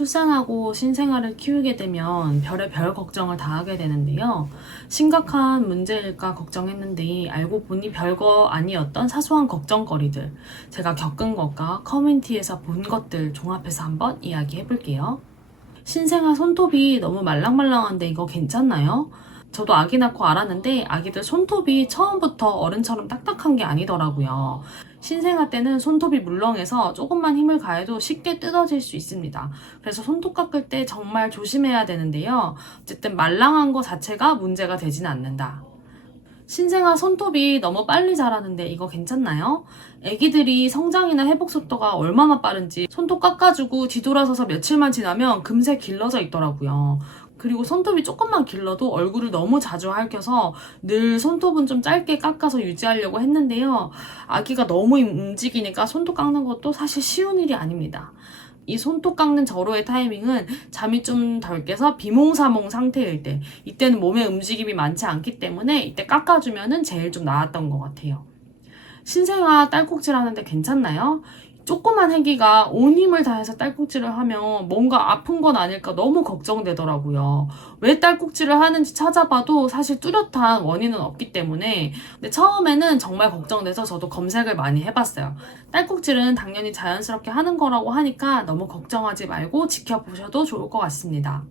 출산하고 신생아를 키우게 되면 별의별 걱정을 다 하게 되는데요. 심각한 문제일까 걱정했는데 알고 보니 별거 아니었던 사소한 걱정거리들, 제가 겪은 것과 커뮤니티에서 본 것들 종합해서 한번 이야기해 볼게요. 신생아 손톱이 너무 말랑말랑한데 이거 괜찮나요? 저도 아기 낳고 알았는데 아기들 손톱이 처음부터 어른처럼 딱딱한 게 아니더라고요. 신생아 때는 손톱이 물렁해서 조금만 힘을 가해도 쉽게 뜯어질 수 있습니다. 그래서 손톱 깎을 때 정말 조심해야 되는데요. 어쨌든 말랑한 거 자체가 문제가 되진 않는다. 신생아 손톱이 너무 빨리 자라는데 이거 괜찮나요? 애기들이 성장이나 회복 속도가 얼마나 빠른지 손톱 깎아주고 뒤돌아서서 며칠만 지나면 금세 길러져 있더라고요. 그리고 손톱이 조금만 길러도 얼굴을 너무 자주 핥혀서 늘 손톱은 좀 짧게 깎아서 유지하려고 했는데요. 아기가 너무 움직이니까 손톱 깎는 것도 사실 쉬운 일이 아닙니다. 이 손톱 깎는 절호의 타이밍은 잠이 좀 덜 깨서 비몽사몽 상태일 때, 이때는 몸에 움직임이 많지 않기 때문에 이때 깎아주면은 제일 좀 나았던 것 같아요. 신생아 딸꾹질 하는데 괜찮나요? 조그만 아기가 온 힘을 다해서 딸꾹질을 하면 뭔가 아픈 건 아닐까 너무 걱정되더라고요. 왜 딸꾹질을 하는지 찾아봐도 사실 뚜렷한 원인은 없기 때문에, 근데 처음에는 정말 걱정돼서 저도 검색을 많이 해봤어요. 딸꾹질은 당연히 자연스럽게 하는 거라고 하니까 너무 걱정하지 말고 지켜보셔도 좋을 것 같습니다.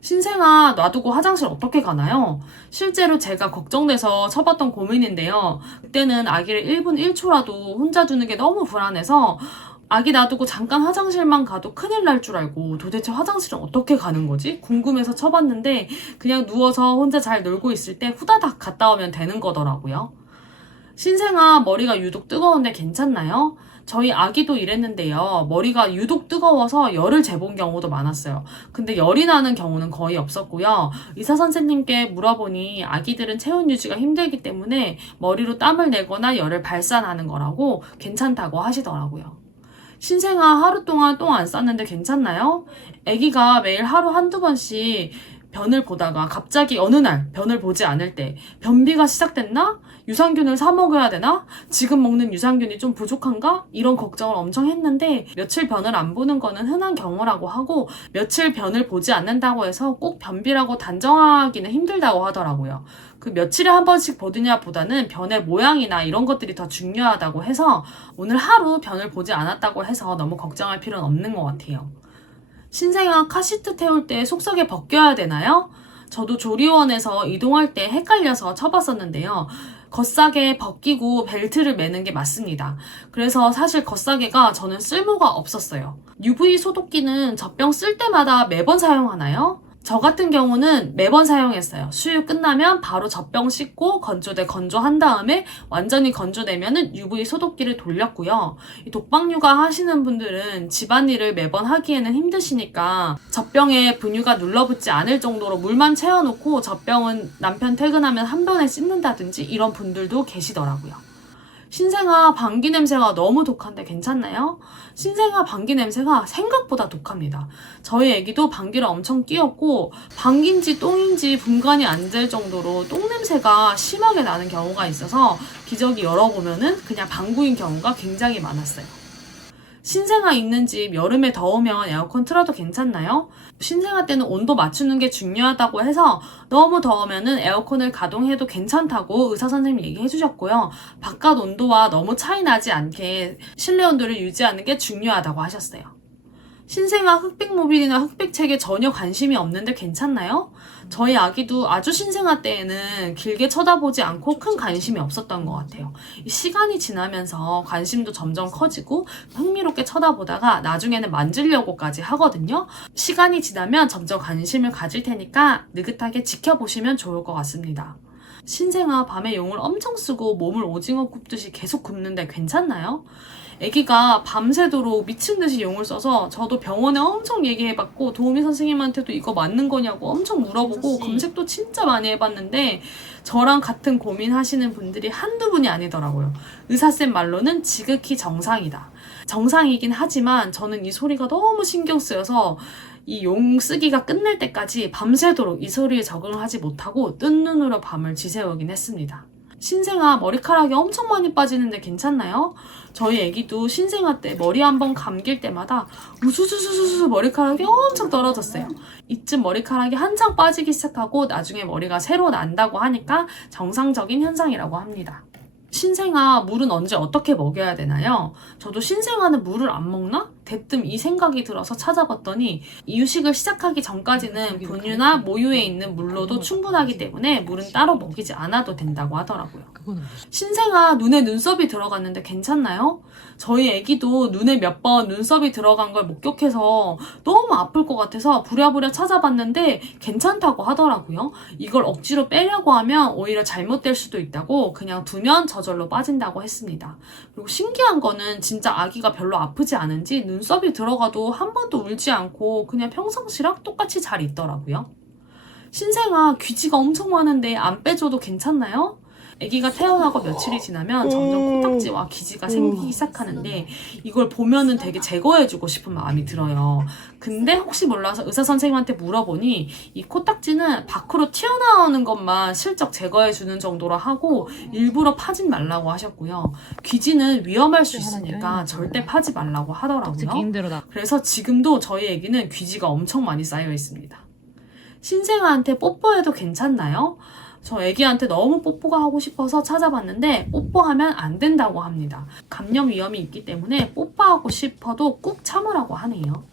신생아 놔두고 화장실 어떻게 가나요? 실제로 제가 걱정돼서 쳐봤던 고민인데요. 그때는 아기를 1분 1초라도 혼자 두는 게 너무 불안해서 아기 놔두고 잠깐 화장실만 가도 큰일 날 줄 알고 도대체 화장실은 어떻게 가는 거지? 궁금해서 쳐봤는데 그냥 누워서 혼자 잘 놀고 있을 때 후다닥 갔다 오면 되는 거더라고요. 신생아 머리가 유독 뜨거운데 괜찮나요? 저희 아기도 이랬는데요. 머리가 유독 뜨거워서 열을 재본 경우도 많았어요. 근데 열이 나는 경우는 거의 없었고요. 의사 선생님께 물어보니 아기들은 체온 유지가 힘들기 때문에 머리로 땀을 내거나 열을 발산하는 거라고 괜찮다고 하시더라고요. 신생아 하루 동안 똥 안 쌌는데 괜찮나요? 아기가 매일 하루 한두 번씩 변을 보다가 갑자기 어느 날 변을 보지 않을 때 변비가 시작됐나? 유산균을 사 먹어야 되나? 지금 먹는 유산균이 좀 부족한가? 이런 걱정을 엄청 했는데 며칠 변을 안 보는 거는 흔한 경우라고 하고 며칠 변을 보지 않는다고 해서 꼭 변비라고 단정하기는 힘들다고 하더라고요. 그 며칠에 한 번씩 보느냐 보다는 변의 모양이나 이런 것들이 더 중요하다고 해서 오늘 하루 변을 보지 않았다고 해서 너무 걱정할 필요는 없는 것 같아요. 신생아 카시트 태울 때 속삭여 벗겨야 되나요? 저도 조리원에서 이동할 때 헷갈려서 쳐봤었는데요. 겉싸개 벗기고 벨트를 매는 게 맞습니다. 그래서 사실 겉싸개가 저는 쓸모가 없었어요. UV 소독기는 젖병 쓸 때마다 매번 사용하나요? 저 같은 경우는 매번 사용했어요. 수유 끝나면 바로 젖병 씻고 건조대 건조한 다음에 완전히 건조되면은 UV 소독기를 돌렸고요. 이 독박육아 하시는 분들은 집안일을 매번 하기에는 힘드시니까 젖병에 분유가 눌러붙지 않을 정도로 물만 채워놓고 젖병은 남편 퇴근하면 한 번에 씻는다든지 이런 분들도 계시더라고요. 신생아 방귀 냄새가 너무 독한데 괜찮나요? 신생아 방귀 냄새가 생각보다 독합니다. 저희 애기도 방귀를 엄청 뀌었고 방귀인지 똥인지 분간이 안 될 정도로 똥 냄새가 심하게 나는 경우가 있어서 기저귀 열어보면은 그냥 방구인 경우가 굉장히 많았어요. 신생아 있는 집 여름에 더우면 에어컨 틀어도 괜찮나요? 신생아 때는 온도 맞추는 게 중요하다고 해서 너무 더우면은 에어컨을 가동해도 괜찮다고 의사 선생님이 얘기해 주셨고요. 바깥 온도와 너무 차이 나지 않게 실내 온도를 유지하는 게 중요하다고 하셨어요. 신생아 흑백 모빌이나 흑백 책에 전혀 관심이 없는데 괜찮나요? 저희 아기도 아주 신생아 때에는 길게 쳐다보지 않고 큰 관심이 없었던 것 같아요. 시간이 지나면서 관심도 점점 커지고 흥미롭게 쳐다보다가 나중에는 만지려고까지 하거든요. 시간이 지나면 점점 관심을 가질 테니까 느긋하게 지켜보시면 좋을 것 같습니다. 신생아 밤에 용을 엄청 쓰고 몸을 오징어 굽듯이 계속 굽는데 괜찮나요? 아기가 밤새도록 미친 듯이 용을 써서 저도 병원에 엄청 얘기해봤고 도우미 선생님한테도 이거 맞는 거냐고 엄청 물어보고 검색도 진짜 많이 해봤는데 저랑 같은 고민하시는 분들이 한두 분이 아니더라고요. 의사쌤 말로는 지극히 정상이다. 정상이긴 하지만 저는 이 소리가 너무 신경 쓰여서 이 용 쓰기가 끝날 때까지 밤새도록 이 소리에 적응을 하지 못하고 뜬 눈으로 밤을 지새우긴 했습니다. 신생아 머리카락이 엄청 많이 빠지는데 괜찮나요? 저희 애기도 신생아 때 머리 한번 감길 때마다 우수수수수 머리카락이 엄청 떨어졌어요. 이쯤 머리카락이 한창 빠지기 시작하고 나중에 머리가 새로 난다고 하니까 정상적인 현상이라고 합니다. 신생아 물은 언제 어떻게 먹여야 되나요? 저도 신생아는 물을 안 먹나? 대뜸 이 생각이 들어서 찾아봤더니 이유식을 시작하기 전까지는 분유나 모유에 있는 물로도 충분하기 때문에 물은 따로 먹이지 않아도 된다고 하더라고요. 신생아 눈에 눈썹이 들어갔는데 괜찮나요? 저희 애기도 눈에 몇 번 눈썹이 들어간 걸 목격해서 너무 아플 것 같아서 부랴부랴 찾아봤는데 괜찮다고 하더라고요. 이걸 억지로 빼려고 하면 오히려 잘못될 수도 있다고 그냥 두면 저절로 빠진다고 했습니다. 그리고 신기한 거는 진짜 아기가 별로 아프지 않은지 눈썹이 들어가도 한 번도 울지 않고 그냥 평상시랑 똑같이 잘 있더라고요. 신생아 귀지가 엄청 많은데 안 빼줘도 괜찮나요? 아기가 태어나고 며칠이 지나면 점점 코딱지와 기지가 생기기 시작하는데 이걸 보면은 되게 제거해주고 싶은 마음이 들어요. 근데 혹시 몰라서 의사 선생님한테 물어보니 이 코딱지는 밖으로 튀어나오는 것만 슬쩍 제거해주는 정도로 하고 일부러 파진 말라고 하셨고요. 귀지는 위험할 수 있으니까 절대 파지 말라고 하더라고요. 그래서 지금도 저희 아기는 귀지가 엄청 많이 쌓여 있습니다. 신생아한테 뽀뽀해도 괜찮나요? 저 애기한테 너무 뽀뽀가 하고 싶어서 찾아봤는데 뽀뽀하면 안 된다고 합니다. 감염 위험이 있기 때문에 뽀뽀하고 싶어도 꾹 참으라고 하네요.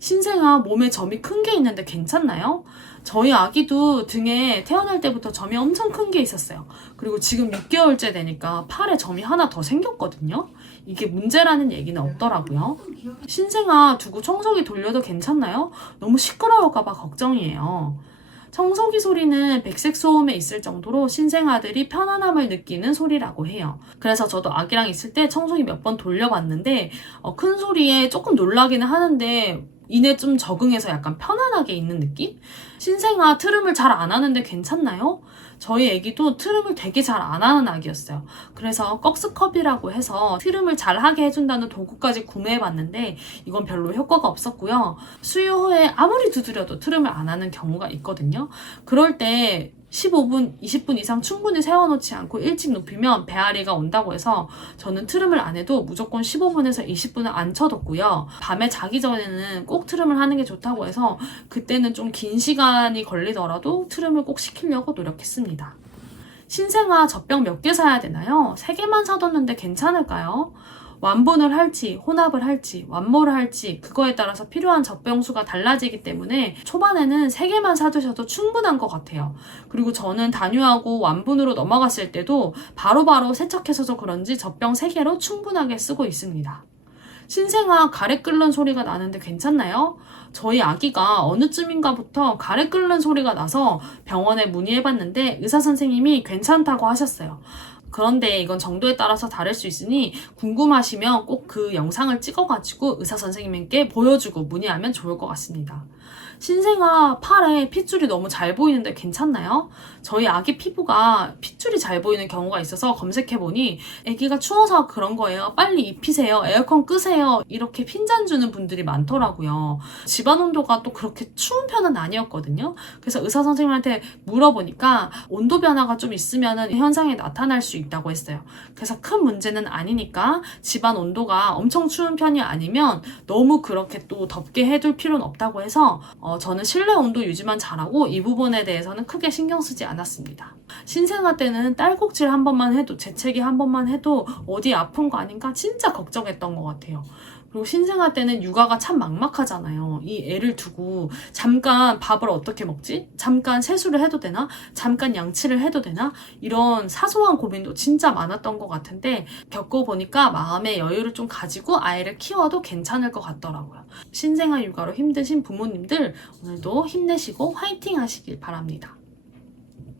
신생아 몸에 점이 큰 게 있는데 괜찮나요? 저희 아기도 등에 태어날 때부터 점이 엄청 큰 게 있었어요. 그리고 지금 6개월째 되니까 팔에 점이 하나 더 생겼거든요. 이게 문제라는 얘기는 없더라고요. 신생아 두고 청소기 돌려도 괜찮나요? 너무 시끄러울까 봐 걱정이에요. 청소기 소리는 백색 소음에 있을 정도로 신생아들이 편안함을 느끼는 소리라고 해요. 그래서 저도 아기랑 있을 때 청소기 몇 번 돌려봤는데 큰 소리에 조금 놀라기는 하는데 이내 좀 적응해서 약간 편안하게 있는 느낌? 신생아 트름을 잘 안 하는데 괜찮나요? 저희 애기도 트름을 되게 잘 안 하는 아기였어요. 그래서 꺽스컵이라고 해서 트름을 잘 하게 해준다는 도구까지 구매해봤는데 이건 별로 효과가 없었고요. 수유 후에 아무리 두드려도 트름을 안 하는 경우가 있거든요. 그럴 때 15분, 20분 이상 충분히 세워놓지 않고 일찍 눕히면 배앓이가 온다고 해서 저는 트름을 안 해도 무조건 15분에서 20분을 안 쳐뒀고요. 밤에 자기 전에는 꼭 트름을 하는 게 좋다고 해서 그때는 좀 긴 시간이 걸리더라도 트름을 꼭 시키려고 노력했습니다. 신생아 젖병 몇 개 사야 되나요? 3개만 사뒀는데 괜찮을까요? 완분을 할지 혼합을 할지 완모를 할지 그거에 따라서 필요한 젖병수가 달라지기 때문에 초반에는 3개만 사두셔도 충분한 것 같아요. 그리고 저는 단유하고 완분으로 넘어갔을 때도 바로바로 세척해서 그런지 젖병 3개로 충분하게 쓰고 있습니다. 신생아 가래 끓는 소리가 나는데 괜찮나요? 저희 아기가 어느쯤인가부터 가래 끓는 소리가 나서 병원에 문의해봤는데 의사 선생님이 괜찮다고 하셨어요. 그런데 이건 정도에 따라서 다를 수 있으니 궁금하시면 꼭 그 영상을 찍어가지고 의사 선생님께 보여주고 문의하면 좋을 것 같습니다. 신생아 팔에 핏줄이 너무 잘 보이는데 괜찮나요? 저희 아기 피부가 핏줄이 잘 보이는 경우가 있어서 검색해보니 아기가 추워서 그런 거예요. 빨리 입히세요. 에어컨 끄세요. 이렇게 핀잔 주는 분들이 많더라고요. 집안 온도가 또 그렇게 추운 편은 아니었거든요. 그래서 의사 선생님한테 물어보니까 온도 변화가 좀 있으면 현상이 나타날 수 있다고 했어요. 그래서 큰 문제는 아니니까 집안 온도가 엄청 추운 편이 아니면 너무 그렇게 또 덥게 해둘 필요는 없다고 해서 저는 실내 온도 유지만 잘하고 이 부분에 대해서는 크게 신경 쓰지 않았습니다. 신생아 때는 딸꾹질 한 번만 해도 재채기 한 번만 해도 어디 아픈 거 아닌가 진짜 걱정했던 것 같아요. 그리고 신생아 때는 육아가 참 막막하잖아요. 이 애를 두고 잠깐 밥을 어떻게 먹지? 잠깐 세수를 해도 되나? 잠깐 양치를 해도 되나? 이런 사소한 고민도 진짜 많았던 것 같은데 겪어보니까 마음의 여유를 좀 가지고 아이를 키워도 괜찮을 것 같더라고요. 신생아 육아로 힘드신 부모님들 오늘도 힘내시고 화이팅 하시길 바랍니다.